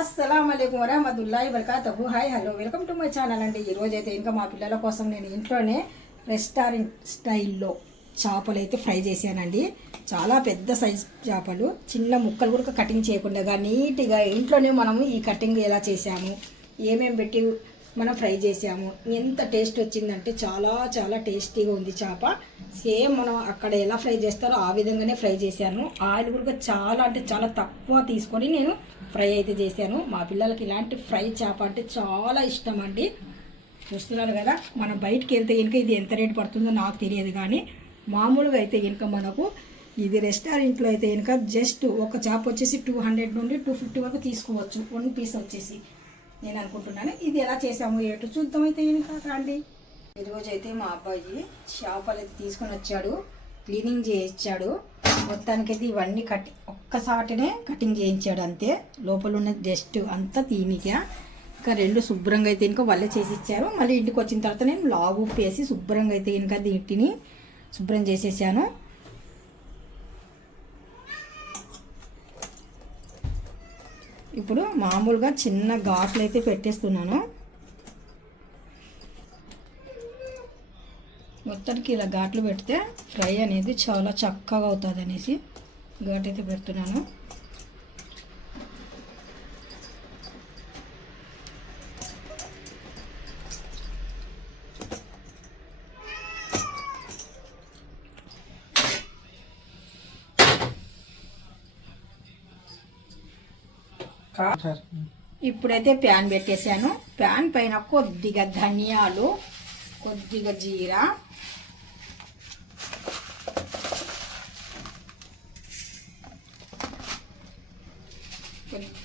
అస్సలం అయికం వరహమతుల్లాhi వరకాతహు hi hello welcome to my channel అండి. ఈ అయితే ఇంకా మా పిల్లల కోసం నేను ఇంట్లోనే రెస్టారెంట్ స్టైల్లో చేపలు అయితే ఫ్రై చేశానండి. చాలా పెద్ద సైజ్ చేపలు. చిన్న ముక్కలు కూడా కటింగ్ చేయకుండా నీట్గా ఇంట్లోనే మనము ఈ కటింగ్ ఎలా చేసాము ఏమేమి పెట్టి మనం ఫ్రై చేసాము ఎంత టేస్ట్ వచ్చిందంటే చాలా చాలా టేస్టీగా ఉంది చేప. సేమ్ మనం అక్కడ ఎలా ఫ్రై చేస్తారో ఆ విధంగానే ఫ్రై చేశాను. ఆయిల్ కూడా చాలా అంటే చాలా తక్కువ తీసుకొని నేను ఫ్రై అయితే చేశాను. మా పిల్లలకి ఇలాంటి ఫ్రై చేప అంటే చాలా ఇష్టం అండి చూస్తున్నారు కదా మనం బయటికి వెళ్తే కనుక ఇది ఎంత రేటు పడుతుందో నాకు తెలియదు కానీ మామూలుగా అయితే కనుక మనకు ఇది రెస్టారెంట్లో అయితే కనుక జస్ట్ ఒక చేప వచ్చేసి టూ హండ్రెడ్ నుండి టూ ఫిఫ్టీ వరకు తీసుకోవచ్చు. వన్ పీస్ వచ్చేసి నేను అనుకుంటున్నాను. ఇది ఎలా చేసాము ఎటు చూద్దాం అయితే కనుక రండి. ఈరోజు అయితే మా అబ్బాయి చేపలు అయితే తీసుకొని వచ్చాడు. క్లీనింగ్ చేయించాడు. మొత్తానికైతే ఇవన్నీ కట్ ఒక్కసాటినే కటింగ్ చేయించాడు అంతే. లోపల ఉన్న జస్ట్ అంతా తీనిగా ఇంకా రెండు శుభ్రంగా అయితే ఇంకా వల్ల చేసి ఇచ్చారు. మళ్ళీ ఇంటికి వచ్చిన తర్వాత నేను లాగు వేసి శుభ్రంగా అయితే ఇంకా దీటిని శుభ్రం చేసేసాను. ఇప్పుడు మామూలుగా చిన్న ఘాట్లు అయితే పెట్టేస్తున్నాను. మొత్తానికి ఇలా ఘాట్లు పెడితే ఫ్రై అనేది చాలా చక్కగా అవుతుంది అనేసి ఘాట్ అయితే పెడుతున్నాను. ఇప్పుడైతే ప్యాన్ పెట్టేశాను. ప్యాన్ పైన కొద్దిగా ధనియాలు కొద్దిగా జీరా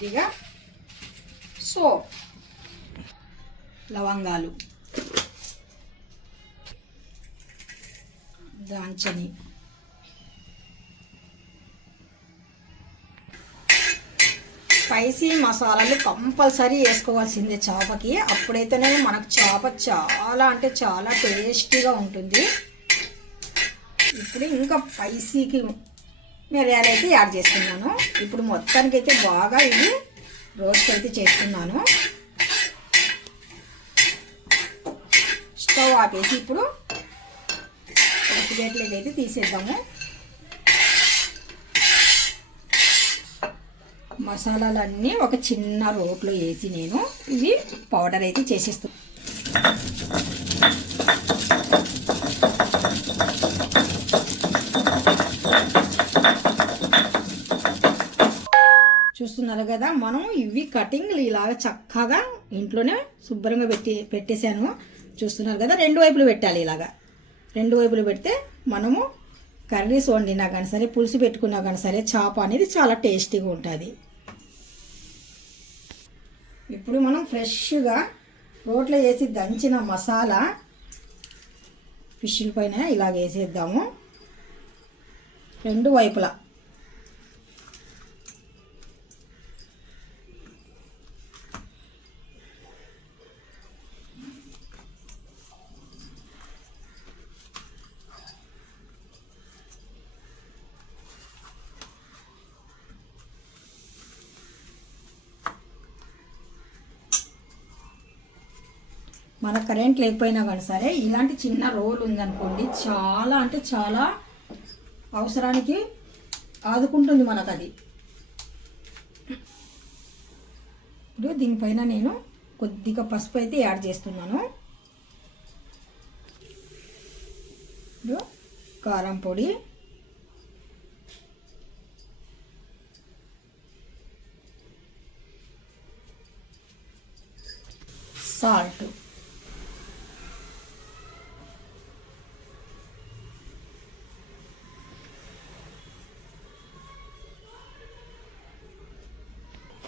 కొద్దిగా సో లవంగాలు దాంచని స్పైసీ మసాలాలు కంపల్సరీ వేసుకోవాల్సిందే చేపకి. అప్పుడైతేనే మనకు చేప చాలా అంటే చాలా టేస్టీగా ఉంటుంది. ఇప్పుడు ఇంకా స్పైసీకి మిరియాలు అయితే యాడ్ చేస్తున్నాను ఇప్పుడు మొత్తానికి అయితే బాగా ఇది రోస్ట్ అయితే చేస్తున్నాను స్టవ్ ఆపేసి ఇప్పుడు ప్లేట్లోకి అయితే తీసేద్దాము. మసాలాలన్నీ ఒక చిన్న రోట్లో వేసి నేను ఇవి పౌడర్ అయితే చేసేస్తాను చూస్తున్నారు కదా మనం ఇవి కటింగ్లు ఇలాగ చక్కగా ఇంట్లోనే శుభ్రంగా పెట్టి పెట్టేశాను. చూస్తున్నారు కదా రెండు వైపులు పెట్టాలి ఇలాగా. రెండు వైపులు పెడితే మనము కర్రీస్ వండినా కానీ సరే పులుసు పెట్టుకున్నా కానీ సరే చేప అనేది చాలా టేస్టీగా ఉంటుంది. ఇప్పుడు మనం ఫ్రెష్గా రోట్లో వేసి దంచిన మసాలా ఫిష్ల పైన ఇలాగ వేసేద్దాము. రెండు వైపులా. మన కరెంట్ లేకపోయినా కానీ సరే ఇలాంటి చిన్న రోల్ ఉందనుకోండి చాలా అంటే చాలా అవసరానికి ఆదుకుంటుంది మనకు అది. ఇప్పుడు దీనిపైన నేను కొద్దిగా పసుపు అయితే యాడ్ చేస్తున్నాను. ఇప్పుడు కారం పొడి. సాల్ట్.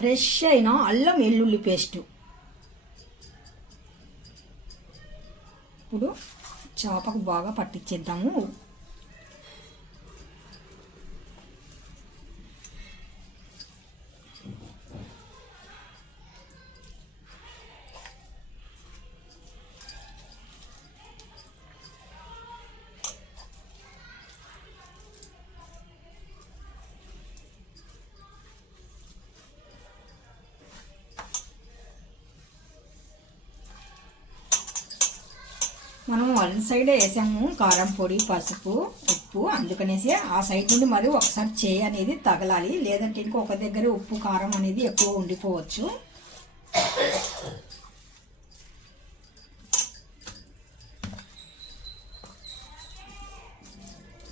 ఫ్రెష్ అయిన అల్లం వెల్లుల్లి పేస్టు. ఇప్పుడు చేపకు బాగా పట్టించేద్దాము మనం వన్ సైడ్ వేసాము కారం పొడి పసుపు ఉప్పు. అందుకనేసి ఆ సైడ్ నుండి మరి ఒకసారి చేయి అనేది తగలాలి. లేదంటే ఇంకొక దగ్గర ఉప్పు కారం అనేది ఎక్కువ ఉండిపోవచ్చు.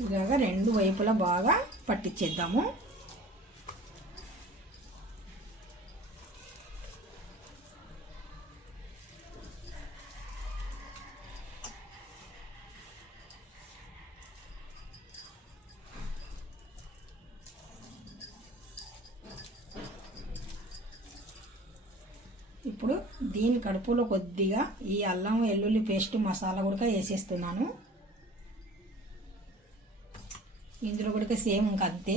ఇలాగా రెండు వైపులా బాగా పట్టించేద్దాము. ఇప్పుడు దీని కడుపులో కొద్దిగా ఈ అల్లం వెల్లుల్లి పేస్ట్ మసాలా కూడా వేసేస్తున్నాను. ఇందులో కూడా సేమ్ ఇంకా అంతే.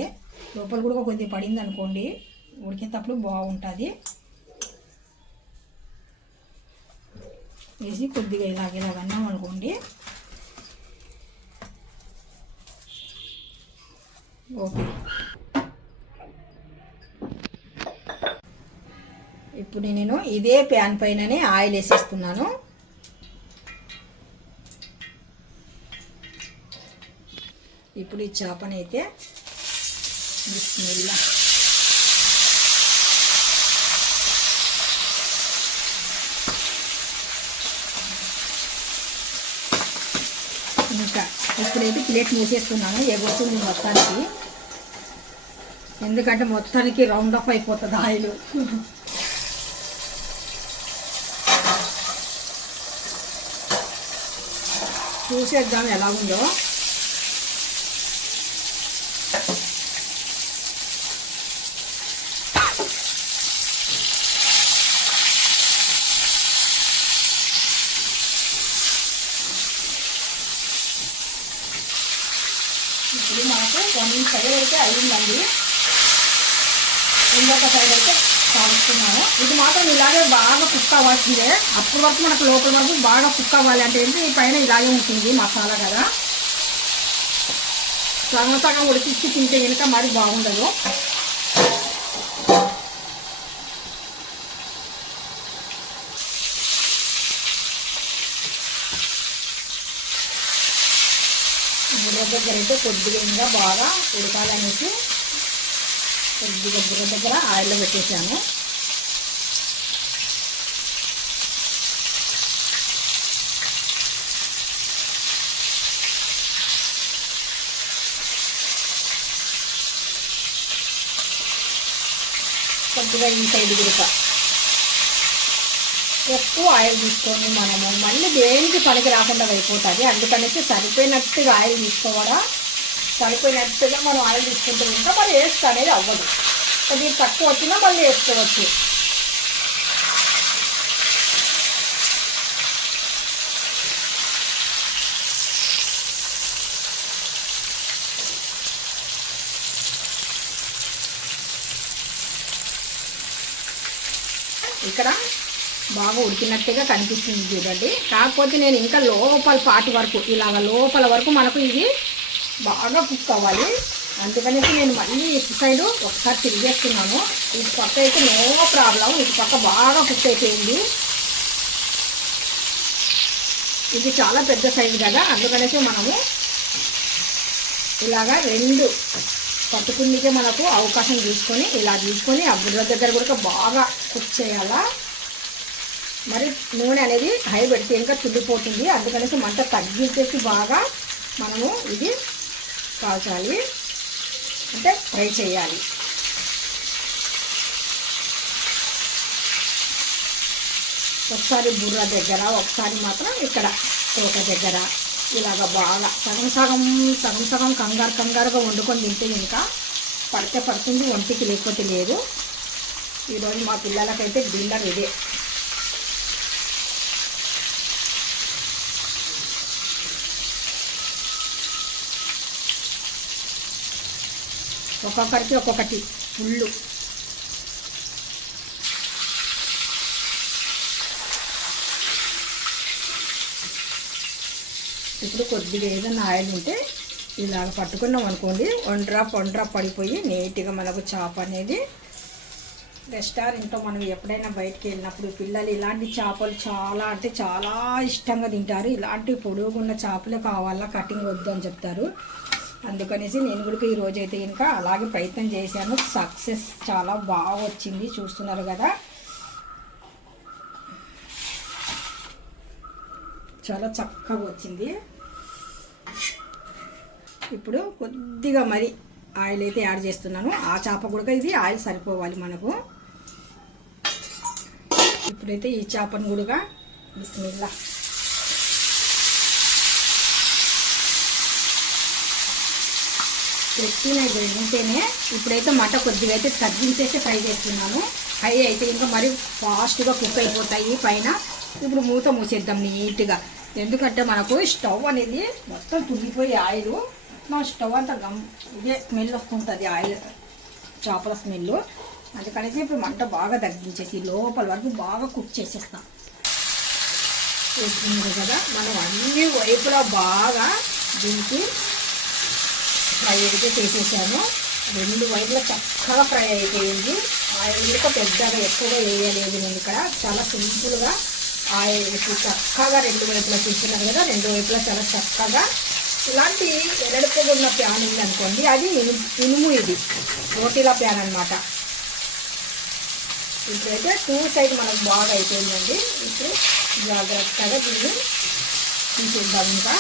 లోపల కూడా కొద్దిగా పడింది అనుకోండి ఉడికేటప్పుడు బాగుంటుంది. వేసి కొద్దిగా ఇలాగ ఇలాగ అన్నాం అనుకోండి. ఓకే. ఇప్పుడు నేను ఇదే ప్యాన్ పైననే ఆయిల్ వేసేస్తున్నాను. ఇప్పుడు ఈ చేపనైతే బిస్మిల్లా. ఇంకా ఇప్పుడైతే ప్లేట్ మూసేస్తున్నాను ఎగొస్తుంది మొత్తానికి. ఎందుకంటే మొత్తానికి రౌండ్ అప్ అయిపోతుంది ఆయిల్. చూసేద్దాం ఎలా ఉందో ఇప్పుడు మనకు వన్ సైడ్ అయితే అయ్యిందండి ఇంకొక సైడ్ అయితే కాల్చుకున్నాము ఇది మాత్రం ఇలాగే బాగా కుక్ అవ్వాల్సిందే. అప్పటి వరకు మనకు లోపల వరకు బాగా కుక్ అవ్వాలి అంటే ఏంటి? ఈ పైన ఇలాగే ఉంటుంది మసాలా కదా. సగం సగం ఉడికిచ్చి తింటే కనుక మరి బాగుండదు. బుర్ర దగ్గర అయితే కొద్దిగా బాగా ఉడకాలనేసి కొద్దిగా బుర్ర దగ్గర ఆయిల్లో పెట్టేశాను. కొద్దిగా ఈ సైడ్ ఎక్కువ ఆయిల్ తీసుకొని మనము. మళ్ళీ దేనికి పనికి రాకుండా అయిపోతుంది. అందుకనేసి సరిపోయినట్టుగా ఆయిల్ తీసుకోవడా సరిపోయినట్టుగా మనం ఆయిల్ తీసుకుంటే ఇంకా మరి వేస్ట్ అనేది అవ్వదు. కొద్దిగా తక్కువ వచ్చినా మళ్ళీ వేసుకోవచ్చు. ఇక్కడ బాగా ఉడికినట్టుగా కనిపిస్తుంది చూడండి. కాకపోతే నేను ఇంకా లోపల పాటి వరకు ఇలాగ లోపల వరకు మనకు ఇది బాగా కుక్ అవ్వాలి. అందుకనేసి నేను మళ్ళీ ఇటు సైడ్ ఒకసారి తిరిగేస్తున్నాను ఇటు పక్క అయితే నో ప్రాబ్లం ఇటు పక్క బాగా కుక్ అయిపోయింది. ఇది చాలా పెద్ద సైజు కదా అందుకనేసి మనము ఇలాగా రెండు పట్టుకుందికే మనకు అవకాశం తీసుకొని ఇలా తీసుకొని ఆ బుర్ర దగ్గర కూడా బాగా కుక్ చేయాలా. మరి నూనె అనేది హై పెడితే ఇంకా తుల్లిపోతుంది. అందుకనేసి మంట తగ్గించేసి బాగా మనము ఇది కాల్చాలి. అంటే ఫ్రై చేయాలి. ఒకసారి బుర్ర దగ్గర ఒకసారి మాత్రం ఇక్కడ తోట దగ్గర. ఇలాగ బాగా సగం సగం సగం సగం కంగారు కంగారుగా వండుకొని తింటే ఇంకా పడితే పడుతుంది ఒంటికి లేకపోతే లేదు. ఈరోజు మా పిల్లలకైతే డిన్నర్ ఇదే. ఒక్కొక్కరికి ఒక్కొక్కటి ఫుల్ ఇప్పుడు కొద్దిగా ఏదైనా ఆయిల్ ఉంటే ఇలాగ పట్టుకున్నాం అనుకోండి వన్ డ్రాప్ వన్ డ్రాప్ పడిపోయి నీట్గా మనకు చేప అనేది రెస్టారెంట్లో మనం ఎప్పుడైనా బయటికి వెళ్ళినప్పుడు పిల్లలు ఇలాంటి చేపలు చాలా అంటే చాలా ఇష్టంగా తింటారు. ఇలాంటి పొడుగున్న చేపలే కావాలా? కటింగ్ వద్దు అని చెప్తారు. అందుకనేసి నేను కూడా ఈరోజు అయితే ఇంకా అలాగే ప్రయత్నం చేశాను. సక్సెస్ చాలా బాగా వచ్చింది. చూస్తున్నారు కదా. చాలా చక్కగా వచ్చింది. ఇప్పుడు కొద్దిగా మరి ఆయిల్ అయితే యాడ్ చేస్తున్నాను. ఆ చేప కూడా ఇది ఆయిల్ సరిపోవాలి మనకు. ఇప్పుడైతే ఈ చేపను కూడా బిస్మిల్లా. పెట్టిన ఉంటేనే ఇప్పుడైతే మట కొద్దిగా అయితే తగ్గించేసి ఫ్రై చేస్తున్నాను. హై అయితే ఇంకా మరి ఫాస్ట్గా కుక్ అయిపోతాయి పైన. ఇప్పుడు మూత మూసేద్దాం నీట్గా. ఎందుకంటే మనకు స్టవ్ అనేది మొత్తం తుల్లిపోయి ఆయిల్. మొత్తం స్టవ్ అంతా గమ్ ఇదే స్మెల్ వస్తుంటుంది ఆయిల్ చేపల స్మెల్. అందుకనేసి ఇప్పుడు మంట బాగా తగ్గించేసి లోపల వరకు బాగా కుక్ చేసేస్తాం. చేస్తుంది కదా మనం అన్ని వైపులా బాగా దీనికి ఫ్రై అయితే చేసేసాను. రెండు వైపులా చక్కగా ఫ్రై అయిపోయింది. ఆయిల్ కూడా పెద్దగా ఎక్కువగా వేయలేదు నేను ఇక్కడ. చాలా సింపుల్గా ఆయిల్ వేసి చక్కగా రెండు వైపులా చూస్తున్నారు కదా రెండు వైపులా చాలా చక్కగా. ఇలాంటి ఎరడుపుగా ఉన్న ప్యాన్ ఉందనుకోండి అది ఇనుము ఇది రోటీల ప్యాన్ అనమాట ఇప్పుడైతే టూ సైడ్ మనకు బాగా అయిపోయిందండి. ఇప్పుడు జాగ్రత్తగా దీన్ని తీసేద్దాం ఇంకా.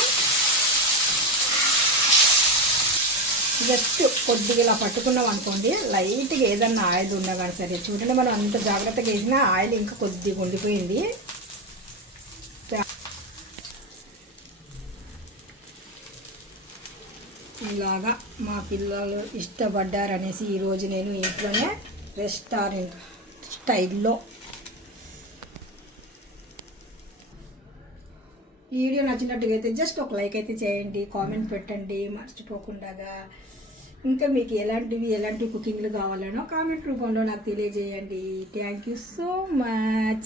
జస్ట్ కొద్దిగా ఇలా పట్టుకున్నాం అనుకోండి లైట్గా ఏదన్నా ఆయిల్ ఉన్నా కానీ సరే చూడండి మనం అంత జాగ్రత్తగా వేసినా ఆయిల్ ఇంకా కొద్దిగా ఉండిపోయింది. ఇలాగా మా పిల్లలు ఇష్టపడ్డారనేసి ఈరోజు నేను ఇంట్లోనే రెస్టారెంట్ స్టైల్లో. ఈ వీడియో నచ్చినట్టుగా అయితే జస్ట్ ఒక లైక్ అయితే చేయండి కామెంట్ పెట్టండి మర్చిపోకుండా ఇంకా మీకు ఎలాంటివి ఎలాంటి కుకింగ్లు కావాలనో కామెంట్ రూపంలో నాకు తెలియజేయండి. Thank you so much